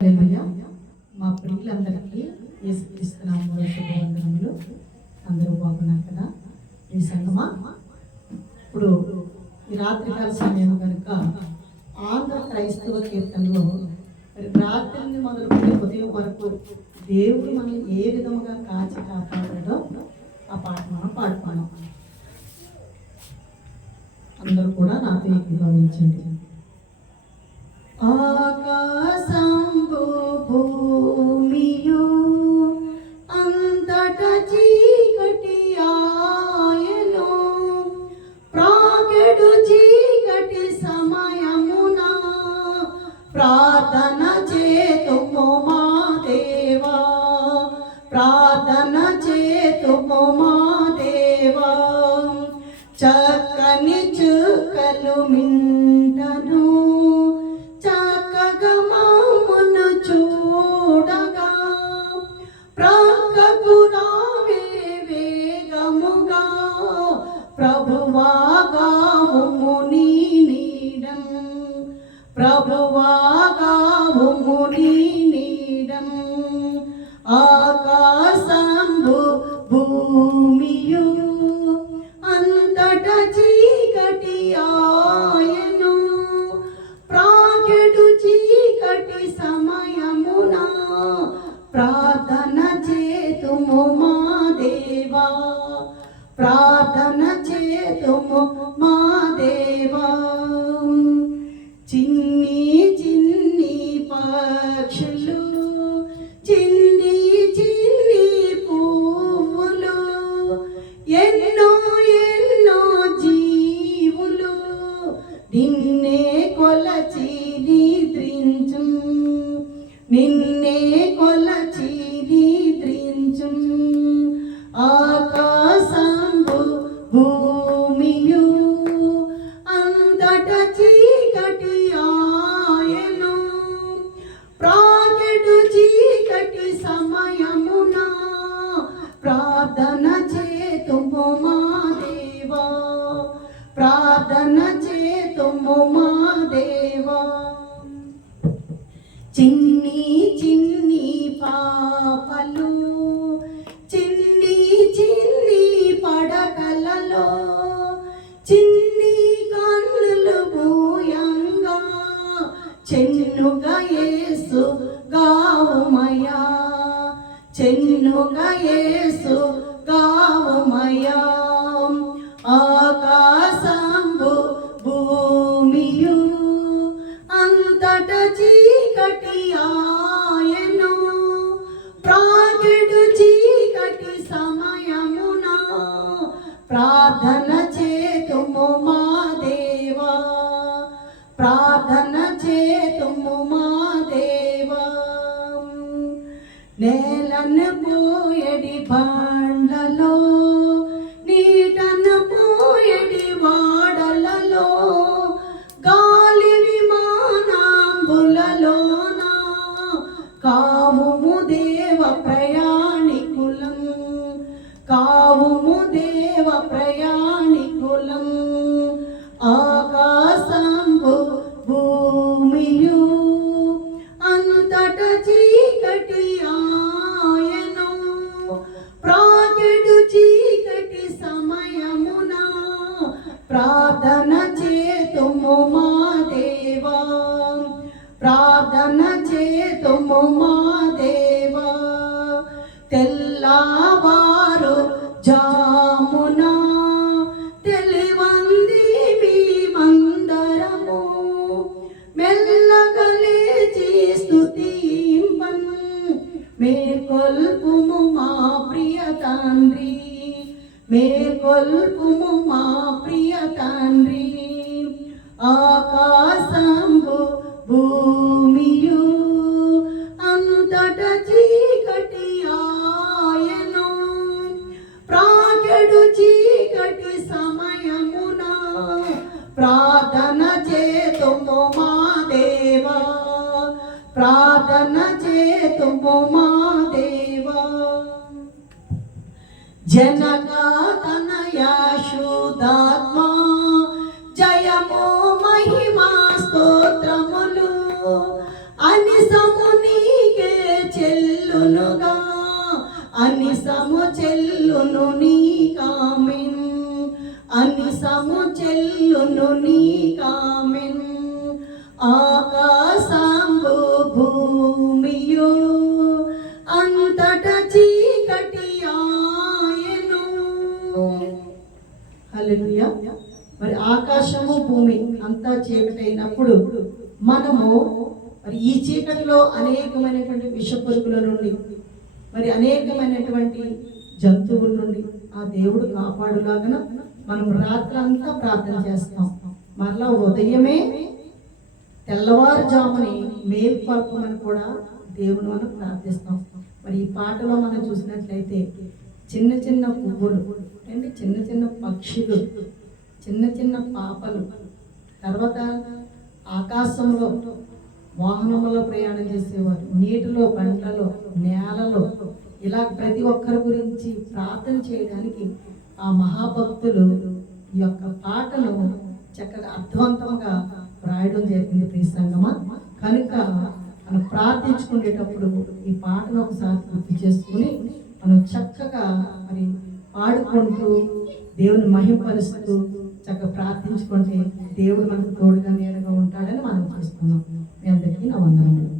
మా ప్రియులందరికీ యేసుక్రీస్తు నామములో శుభవందనములు. అందరూ బాగున్నారు కదా? ఈ సంగమా ఇప్పుడు ఈ రాత్రికాల సమయం కనుక ఆంధ్ర క్రైస్తవ కీర్తనలో రాత్రిని మొదలుకొని ఉదయం వరకు దేవుడు మనల్ని ఏ విధముగా కాచి కాపాడాడో ఆ పాట మనం పాడుకున్నాం. అందరూ కూడా నాతో ఏకీభవించండి. ఆకాశంబు భూమియు అంతట చీకటి ఆయను, ప్రాకెడు చీకటి సమయమున ప్రార్థన చేతుము మా దేవా, ప్రార్థన చేతుము మా దేవా. చక్కని చుక్కలు మింటను చక్కగా మమ్మును చూడగా, ప్రక్కకు రావే వేగముగా, ప్రభువాగావుము నీ నీడం, ప్రభువాగావుము నీ నీడం. ఆకాశంబు భూమియు అంతట చీకటి ఆయను, ప్రాకెడు చీకటి సమయమున ప్రార్థన చేతుము మా దేవా, ప్రార్థన చేతుము మా దేవా. చిన్ని చిన్ని పక్షులు, చిన్ని చిన్ని పువ్వులు, ఎన్నో ఎన్నో జీవులు నిన్నే కొలచి నిద్రించు, నిన్నే కొలచి నిద్రించు. ఆకాశంబు భూమియు అంతట చీకటి ఆయను, ప్రాకెడు చీకటి సమయమున ప్రార్థన చేతుము మా దేవా, ప్రార్థన చేతుము మా దేవా. చిన్ని చిన్ని పాపలు చిన్ని చిన్ని పడకలలో, చిన్ని కన్నులు భూయంగా, చెన్నుగా యేసు గావుమయా, చెన్నుగా యేసు గావుమయా. ఆకాశంబు భూమియు అంతట చీకటి ఆయను, ప్రాకెడు చీకటి సమయమున ప్రార్థన చేతుము మా దేవా, ప్రార్థన చేతుము మా దేవా. నేలను పోయడి బండలో, నీటను పోయడి వాడలలో, గాలి విమానాంబులలోన కావుము దేవ ప్రయాణికులం, కావుము దేవ ప్రయాణికులం. ఆకాశంబు భూమియు అంతట చీకటి ఆయను, ప్రాకెడు చీకటి సమయమున ప్రార్థన చేతుము మా దేవా, ప్రార్థన చేతుము మా దేవా. తెల్లవారు జామున తెలివంది మేమందరము, మెల్లగా లేచి స్తుతింపన్ మేల్కొల్పుము మా ప్రియ తండ్రి, మేల్కొల్పుము మా ప్రియ తండ్రి. ఆకాశంబు భూమియు అంతట చీకటి ఆయను, ప్రాకెడు చీకటి సమయమున ప్రార్థన చేతుము మా దేవా, ప్రార్థన చేతుము మా దేవా. జనగా తనయా శుద్ధాత్మా జయము మహిమా స్తోత్రములు అని సముని అనిసము చెల్లును నీకామెన్, అనిసము చెల్లును నీకామెన్. ఆకాశంబు భూమియు అంతట చీకటి ఆయను. హల్లెలూయా. మరి ఆకాశము భూమి అంతా చీకటి అయినప్పుడు మనము మరి ఈ చీకటిలో అనేకమైనటువంటి విషపురుగుల నుండి, మరి అనేకమైనటువంటి జంతువుల నుండి ఆ దేవుడు కాపాడులాగన మనం రాత్రంతా ప్రార్థన చేస్తాం. మరలా ఉదయమే తెల్లవారుజాముని మేల్కొల్పమని కూడా దేవుని మనం ప్రార్థిస్తాం. మరి ఈ పాటలో మనం చూసినట్లయితే చిన్న చిన్న పువ్వులు అంటే చిన్న చిన్న పక్షులు, చిన్న చిన్న పాపలు, తర్వాత ఆకాశంలో వాహనంలో ప్రయాణం చేసేవారు, నీటిలో, బండ్లలో, నేలలో, ఇలా ప్రతి ఒక్కరి గురించి ప్రార్థన చేయడానికి ఆ మహాభక్తులు ఈ యొక్క పాటను చక్కగా అర్థవంతంగా రాయడం జరిగింది. ప్రియ సంగమా, కనుక మనం ప్రార్థించుకునేటప్పుడు ఈ పాటను ఒకసారి గుర్తు చేసుకుని మనం చక్కగా మరి పాడుకుంటూ దేవుని మహిమపరుస్తూ చక్కగా ప్రార్థించుకుంటే దేవుడు మనకు తోడుగా నీడగా ఉంటాడని మనం చేస్తున్నాం. మీ అందరికీ నా వందనములు.